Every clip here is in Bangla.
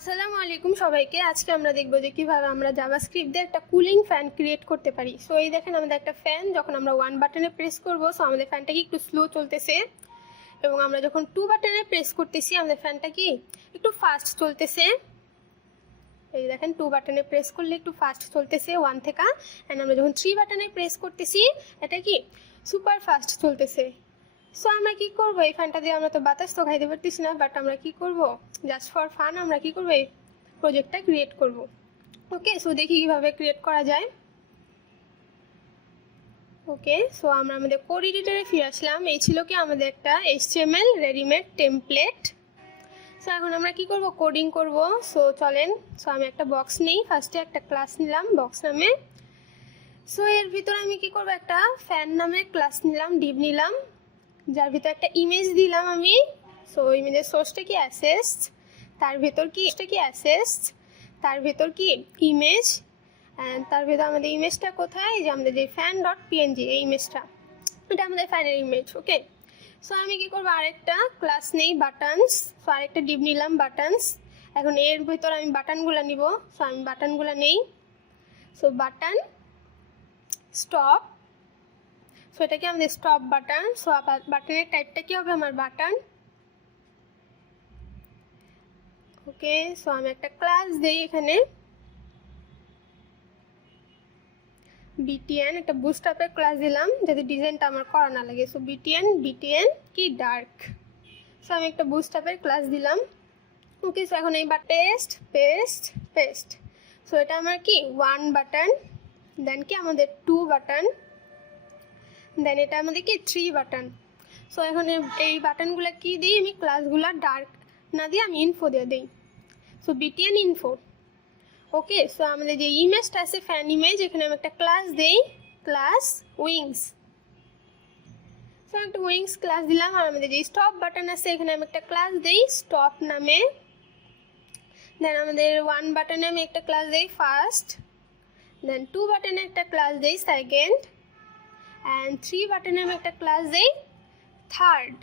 আসসালামু আলাইকুম সবাইকে। আজকে আমরা দেখব যে কিভাবে আমরা জাভাস্ক্রিপ্ট দিয়ে একটা কুলিং ফ্যান ক্রিয়েট করতে পারি। সো এই দেখেন আমাদের একটা ফ্যান, যখন আমরা 1 বাটনে প্রেস করব সো আমাদের ফ্যানটা কি একটু স্লো চলতেছে, এবং আমরা যখন 2 বাটনে প্রেস করতেছি আমাদের ফ্যানটা কি একটু ফাস্ট চলতেছে। এই দেখেন 2 বাটনে প্রেস করলে একটু ফাস্ট চলতেছে 1 থেকে, এন্ড আমরা যখন 3 বাটনে প্রেস করতেছি এটা কি সুপার ফাস্ট চলতেছে। সো আমরা কি করব, এই ফ্যানটা দিয়ে আমরা তো বাতাস তো খাইতে পারতেছি না, বাট আমরা কি করব, জাস্ট ফর ফান আমরা কি করব, এই প্রজেক্টটা ক্রিয়েট করব। ওকে, সো দেখি কিভাবে ক্রিয়েট করা যায়। ওকে, সো আমরা আমাদের কোড এডিটরে ফিরে আসলাম। এই ছিল কি আমাদের একটা HTML রেডিমেড টেমপ্লেট। সো এখন আমরা কি করব, কোডিং করব। সো চলেন, সো আমি একটা বক্স নেই, ফার্স্টে একটা ক্লাস নিলাম বক্স নামে। সো এর ভিতরে আমি কি করব, একটা ফ্যান নামের ক্লাস নিলাম, ডিভ নিলাম, যার ভিতর একটা ইমেজ দিলাম আমি। সো ইমেজের সোর্সটা কি অ্যাসেস, তার ভিতর কি অ্যাসেস, তার ভিতর কি ইমেজ, অ্যান্ড তার ভিতর আমাদের ইমেজটা কোথায়, যে আমাদের যে ফ্যান ডট পিএনজি এই ইমেজটা, এটা আমাদের ফ্যানের ইমেজ। ওকে, সো আমি কি করবো, আরেকটা ক্লাস নেই বাটনস। সো আরেকটা ডিভ নিলাম বাটনস। এখন এর ভিতর আমি বাটনগুলো নিব। সো আমি বাটনগুলো নেই। সো বাটন স্টপ, সো এটা কি আমাদের স্টপ বাটন। সো বাটনের টাইপটা কি হবে, আমার বাটন। ওকে, সো আমি একটা ক্লাস দেই এখানে বিটিএন, একটা বুস্টআপের ক্লাস দিলাম যাতে ডিজাইনটা আমার করা না লাগে। সো বিটিএন কি ডার্ক। সো আমি একটা বুস্টআপের ক্লাস দিলাম। ওকে, সো এখন এই পেস্ট পেস্ট পেস্ট। সো এটা আমার কি 1 বাটন, দেন কি আমাদের 2 বাটন, দেন এটা আমাদের কি 3 বাটন। সো এখন এই বাটনগুলো কি দিই, আমি ক্লাসগুলো ডার্ক না দিয়ে আমি ইনফো দিয়ে দিই। So BTN info. Okay, so আমাদের যে ইমেজটা আছে ফ্যান ইমেজ, এখানে আমি একটা ক্লাস দেই, ক্লাস উইংস। সো একটা উইংস ক্লাস দিলাম। আর আমাদের যে স্টপ বাটন আছে এখানে আমি একটা ক্লাস দেই স্টপ নামে। দেন আমাদের 1 বাটনে আমি একটা ক্লাস দেই ফার্স্ট, দেন 2 বাটনে একটা ক্লাস দেই সেকেন্ড, অ্যান্ড 3 বাটনে আমি একটা ক্লাস দেই থার্ড।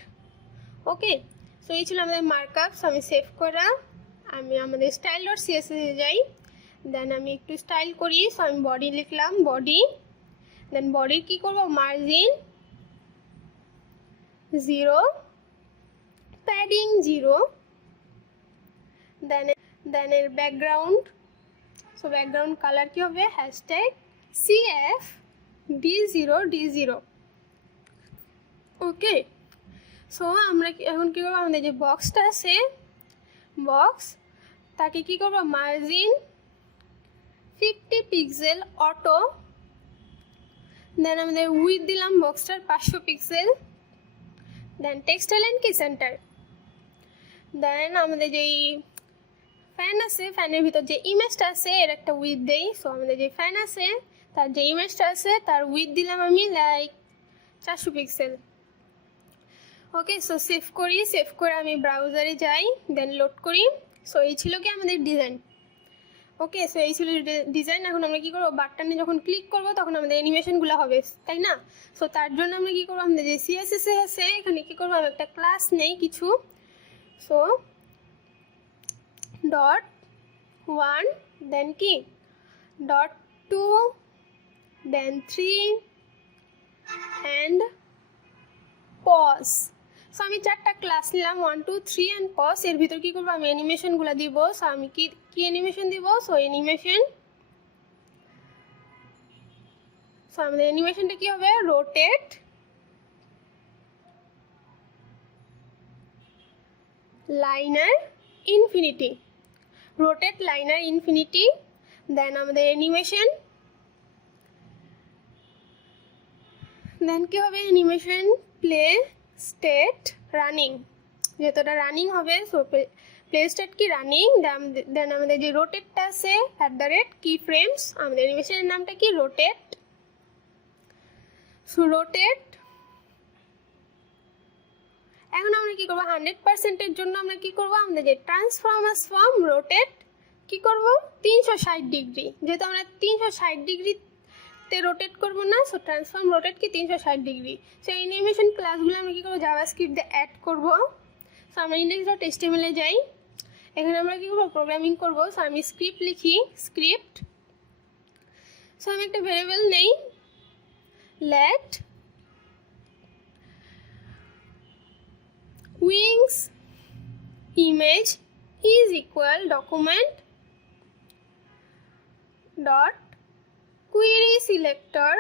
ওকে, সো এই ছিল আমাদের মার্কআপ। সো আমি সেভ করা, আমি আমাদের স্টাইল ডট সিএসএস এ যাই, দেন আমি একটু স্টাইল করি। সো আমি বডি লিখলাম বডি, দেন বডির কি করব, মার্জিন 0, প্যাডিং 0, দেন এর ব্যাকগ্রাউন্ড, সো ব্যাকগ্রাউন্ড কালার কি হবে, হ্যাশট্যাগ CF D0 ওকে, সো আমরা এখন কি করবো, আমাদের যে বক্সটা আছে বক্স, তাকে কি করবো, মার্জিন 50 পিক্সেল অটো, দেন আমাদের উইথ দিলাম বক্সটার 500 পিক্সেল, দেন টেক্সট এলাইন কি সেন্টার, দেন আমাদের যেই ফ্যান আছে ফ্যানের ভিতর যে ইমেজটা আছে এর একটা উইথ দেই। সো আমাদের যে ফ্যান আছে তার যে ইমেজটা আছে তার উইথ দিলাম আমি লাইক 400 পিক্সেল। ওকে, সো সেভ করি, সেভ করে আমি ব্রাউজারে যাই, দেন লোড করি। সো এই ছিল কি আমাদের ডিজাইন। ওকে, সো এই ছিল ডিজাইন। এখন আমরা কী করবো, বাটনে যখন ক্লিক করবো তখন আমাদের অ্যানিমেশনগুলো হবে, তাই না? সো তার জন্য আমরা কী করবো, আমাদের যে সিএসএস আছে এখানে কী করবো, আমি একটা ক্লাস নেই কিছু। সো .1, দেন কি .2, দেন 3 অ্যান্ড পজ। সো আমি 4টা ক্লাস নিলাম 1 2 3 অ্যান্ড পজ। এর ভিতর কী করবো, আমি অ্যানিমেশনগুলো দিব। সো আমি কি অ্যানিমেশন দিব, সো অ্যানিমেশন। সো আমাদের অ্যানিমেশনটা কী হবে, rotate linear infinity, rotate linear infinity, then আমাদের অ্যানিমেশন, দেন কী হবে, অ্যানিমেশন প্লে স্টেট রানিং, যেহেতু এটা রানিং হবে সো প্লে স্টেট কি রানিং, দেন আমাদের যে রোটেটটা আছে @ কি ফ্রেমস, আমাদের অ্যানিমেশনের নামটা কি রোটেট। সো রোটেট, এখন আমরা কী করবো, 100%-এর জন্য আমরা কী করবো, আমাদের যে ট্রান্সফরমার্স ফর্ম রোটেট কী করবো 360 ডিগ্রি, যেহেতু আমরা 360 ডিগ্রিতে রোটেট করবো না, সো ট্রান্সফর্ম রোটেট কি 360 ডিগ্রি। সো অ্যানিমেশন ক্লাসগুলো আমরা কী করবো, জাভাস্ক্রিপ্ট দিয়ে অ্যাড করবো। সো আমরা index.html এ যাই, এখানে আমরা কি করব, প্রোগ্রামিং করব। সো আমি স্ক্রিপ্ট লিখি, স্ক্রিপ্ট। সো আমি একটা ভেরিয়েবল নেই, let wings image is equal document dot query selector।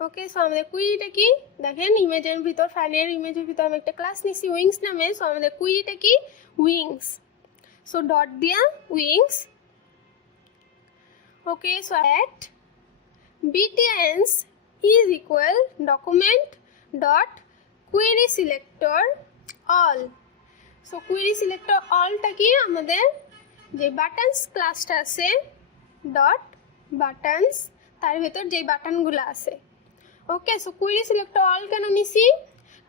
Okay, so আমাদের কুইরিটা কি দেখেন, ইমেজের ভিতর, ফাইলের ইমেজের ভিতর আমি একটা ক্লাস নিচ্ছি উইংস নামে। সো আমাদের কুইরিটা কি উইংস। সো ডট দিয়া wings. Okay, so at btns is equal document dot query selector all। So query selector allটা কি আমাদের যে বাটনস ক্লাসটা আছে, ডট বাটনস, তার ভিতর যে বাটনগুলো আছে। ওকে, সো query selector all কেন নিছি,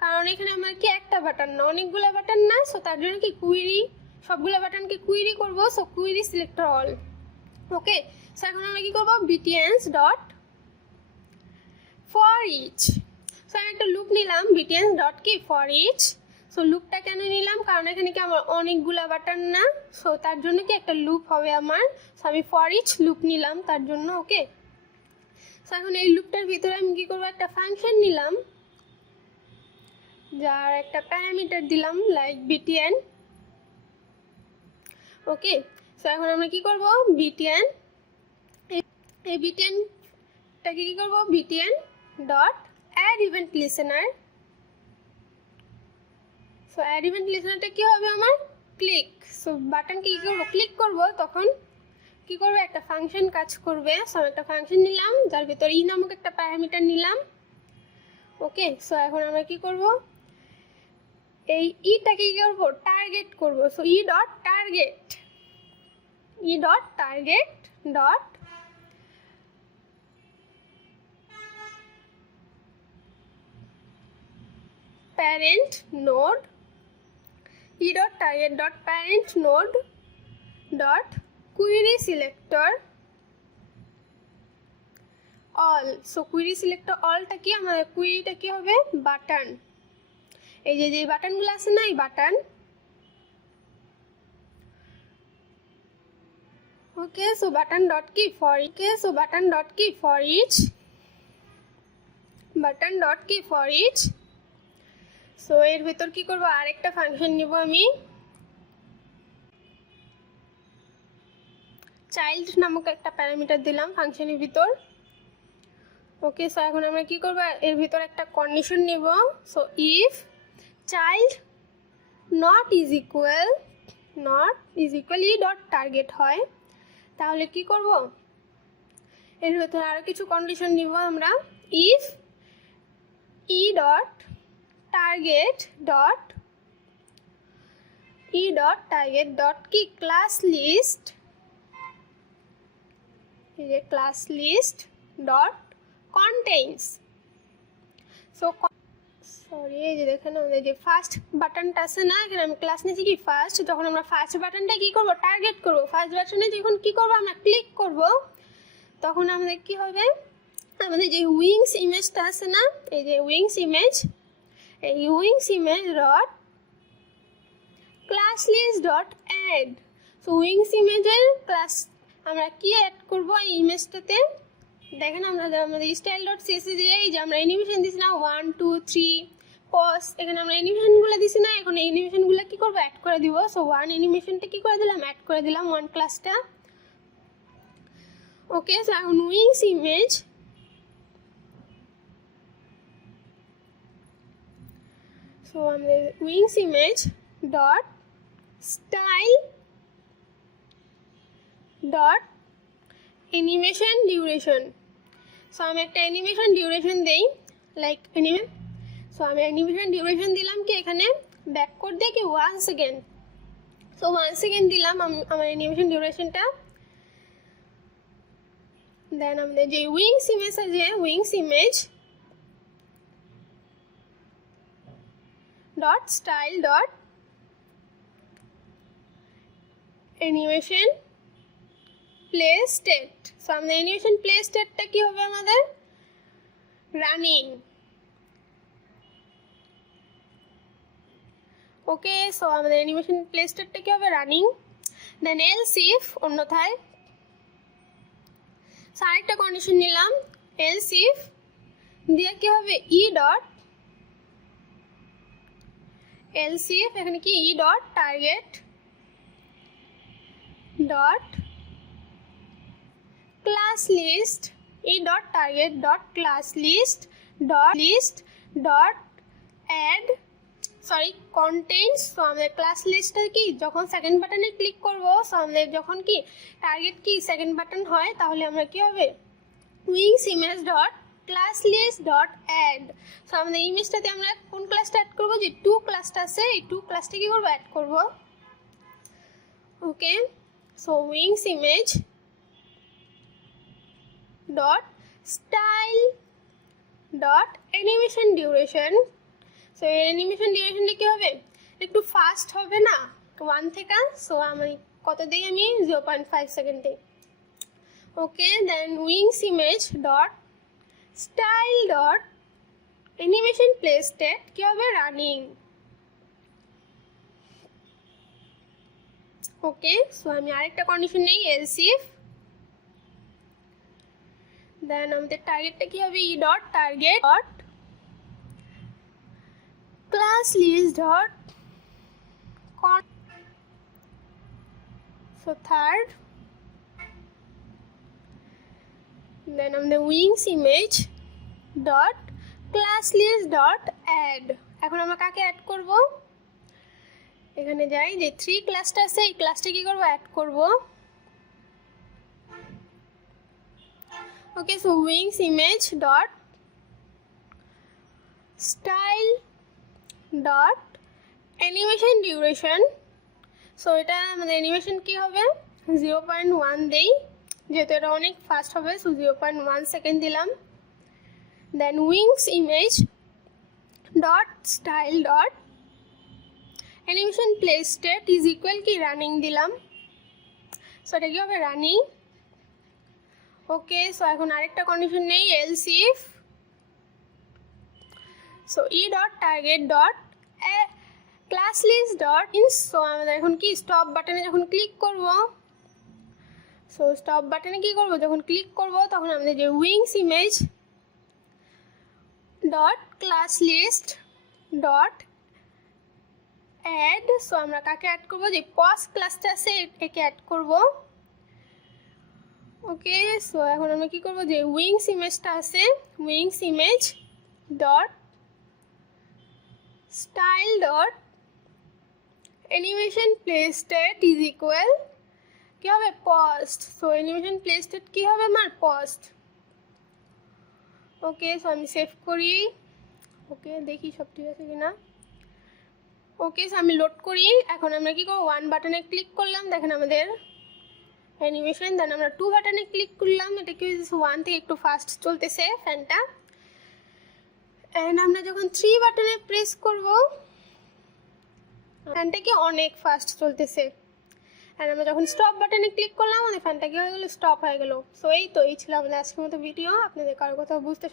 কারণ এখানে আমার কি একটা বাটন না, অনেকগুলো বাটন না। সো তার জন্য কি কুইরি, সবগুলো বাটনকে কুইরি করব। So query selector all। Okay, so এখন আমরা কি করব, btns dot for each. So আমি একটা লুপ নিলাম, btns ডট কি ফর ইচ। সো লুপটা কেন নিলাম, কারণ এখানে কি আমার অনেকগুলা বাটন না। সো তার জন্য কি একটা লুপ হবে আমার। সো আমি ফর ইচ লুপ নিলাম তার জন্য। ওকে, সো এখন এই লুপটার ভিতরে আমি কি করব, একটা ফাংশন নিলাম যার একটা প্যারামিটার দিলাম লাইক btn। ওকে, সো এখন আমরা কি করব, btn, এই btnটাকে কি করব, btn dot add event listener. So add event লিসেনারটা কি হবে আমার, ক্লিক। সো বাটনকে কি করব, ক্লিক করব, তখন কি করবে, একটা ফাংশন কাজ করবে। সো আমি একটা ফাংশন নিলাম যার ভিতর ই নামক একটা প্যারামিটার নিলাম। ওকে, সো এখন আমরা কি করব, এই ইটাকে কি করব, টার্গেট করব। সো ই ডট টার্গেট, ই dot target dot parent node, e dot target dot parent node dot query selector all। so query selector all টা কি, আমাদের কুইরিটা কি হবে, বাটন। এই যে যে বাটনগুলো আছে না, এই বাটন। ওকে, সো বাটন ডট কি for, okay, so button dot কি ফর ইচ, বাটন ডট কি ফর ইচ। সো এর ভিতর কি করব, আরেকটা ফাংশন নিব আমি, চাইল্ড নামক একটা প্যারামিটার দিলাম ফাংশনের ভিতর। ওকে, সো এখন আমরা কি করব, এর ভিতর একটা কন্ডিশন নিব। So if child not is equal E dot target হয়, তাহলে কি করব, এর ভিতর আরো কিছু কন্ডিশন নিব আমরা। If E dot target dot কি ক্লাস লিস্ট, এই যে class list dot contains. So sorry, এই যে দেখেন আমাদের যে ফার্স্ট বাটনটা আছে না, এখানে আমি ক্লাস নিয়েছি কি ফার্স্ট। যখন আমরা ফার্স্ট বাটনটা কি করব, টার্গেট করব, ফার্স্ট বাটনে যখন কি করব, আমরা ক্লিক করব, তখন আমাদের কি হবে, আমাদের যে উইংস ইমেজটা আছে না, এই যে উইংস ইমেজ, এই wings image dot class list dot add. So wings ইমেজের ক্লাস আমরা কি অ্যাড করব এই ইমেজটাতে, দেখেন আমরা আমাদের স্টাইল ডট সিএসএস দিয়ে এই যে আমরা অ্যানিমেশন দিছি না, 1 2 3 পজ, এখানে আমরা অ্যানিমেশনগুলো দিছি না, এখন এই অ্যানিমেশনগুলো কি করব, অ্যাড করে দিব। সো ওয়ান অ্যানিমেশনটা কি করে দিলাম, অ্যাড করে দিলাম ওয়ান ক্লাসটা। ওকে, সো এখন উইংস ইমেজ, সো আমাদের wings image dot style dot animation duration. So আমি একটা অ্যানিমেশন ডিউরেশন দেই, লাইক সো আমি অ্যানিমেশন ডিউরেশন দিলাম কি এখানে ব্যাক কোড দিয়ে কি 1 সেকেন্ড। সো 1 সেকেন্ড দিলাম আমার অ্যানিমেশন ডিউরেশনটা। দেন আমাদের যে উইংস ইমেজ আছে, wings image dot style dot animation play state. So আমাদের অ্যানিমেশন প্লে স্টেটটা কি হবে, আমাদের রানিং। ওকে, সো আমাদের অ্যানিমেশন প্লে স্টেটটা কি হবে? রানিং। দেন এলস ইফ অন্যথায়, সো আরেকটা কন্ডিশন নিলাম, এলস ইফ দিয়ে কি হবে? ই ডট এলস ইফ, এখানে কি E dot target dot class list, E dot target dot class list dot add contains. So আমাদের ক্লাস লিস্টটা কি যখন সেকেন্ড বাটনে ক্লিক করব, সো আমাদের যখন কি টার্গেট কি সেকেন্ড বাটন হয়, তাহলে আমরা কি হবে? Wings image dot class list dot add. So আমাদের ইমেজটাতে আমরা কোন ক্লাসটা অ্যাড করবো? যে টু ক্লাসটা আছে, এই টু ক্লাসটা কি করবো? অ্যাড করবো। Okay, so wings image dot style dot animation duration. So এর অ্যানিমেশন ডিউরেশনটা কী হবে? একটু ফাস্ট হবে না 1 থেকে, সো আমি কত দিই? আমি 0.5 সেকেন্ড দিই। Okay, then wings image dot style dot animation play state কী হবে? রানিং। ওকে, সো আমি আরেকটা কন্ডিশন নেই, এলস ইফ। দেন আমাদের টার্গেটটা কী হবে? E dot target dot class list dot so third, then আমাদের wings image dot class list dot add. এখন আমরা কাকে অ্যাড করব? এখানে যাই, যে 3 ক্লাসটা আছে, এই ক্লাসটা কি করব? অ্যাড করব। Okay, so wings image dot style dot animation duration. So এটা আমাদের অ্যানিমেশন কি হবে? 0.1 দেই, যেহেতু এটা অনেক ফাস্ট হবে, সো 0.1 সেকেন্ড দিলাম। Then wings image dot style dot animation play state is equal কি রানিং দিলাম। সো এটা কি হবে? রানিং। ওকে, সো এখন আরেকটা কন্ডিশন নেই, else if. So E dot target dot class list dot ইনস। সো আমাদের এখন কি স্টপ বাটনে যখন ক্লিক করব, সো স্টপ বাটনে কি করব? যখন ক্লিক করব তখন আমাদের যে wings image dot class list dot add. So আমরা কাকে অ্যাড করব? যে পজ ক্লাসটা আছে একে অ্যাড করব। ওকে, সো এখন আমরা কি করব? যে উইংস ইমেজটা আছে, wings image dot style dot animation play state is equal কি হবে? Paused. So animation play state কি হবে আমার? পজড। ওকে, সো আমি সেভ করি। ওকে, দেখি সব ঠিক আছে কিনা। ওকে, সো আমি লোড করি। এখন আমরা কি করব? 1 বাটনে ক্লিক করলাম, দেখেন আমাদের অ্যানিমেশন। দেন আমরা 2 বাটনে ক্লিক করলাম, এটা কি হয়েছে? 1 থেকে একটু ফাস্ট চলতেছে ফ্যানটা। অ্যান্ড আমরা যখন 3 বাটনে প্রেস করব, ফ্যানটা কি অনেক ফাস্ট চলতেছে। অ্যান্ড আমরা যখন স্টপ বাটনে ক্লিক করলাম, আমাদের ফ্যানটা কি হয়ে গেলো? স্টপ হয়ে গেলো। সো এই ছিল আমাদের আজকের মতো ভিডিও। আপনাদের কারো কথা বুঝতে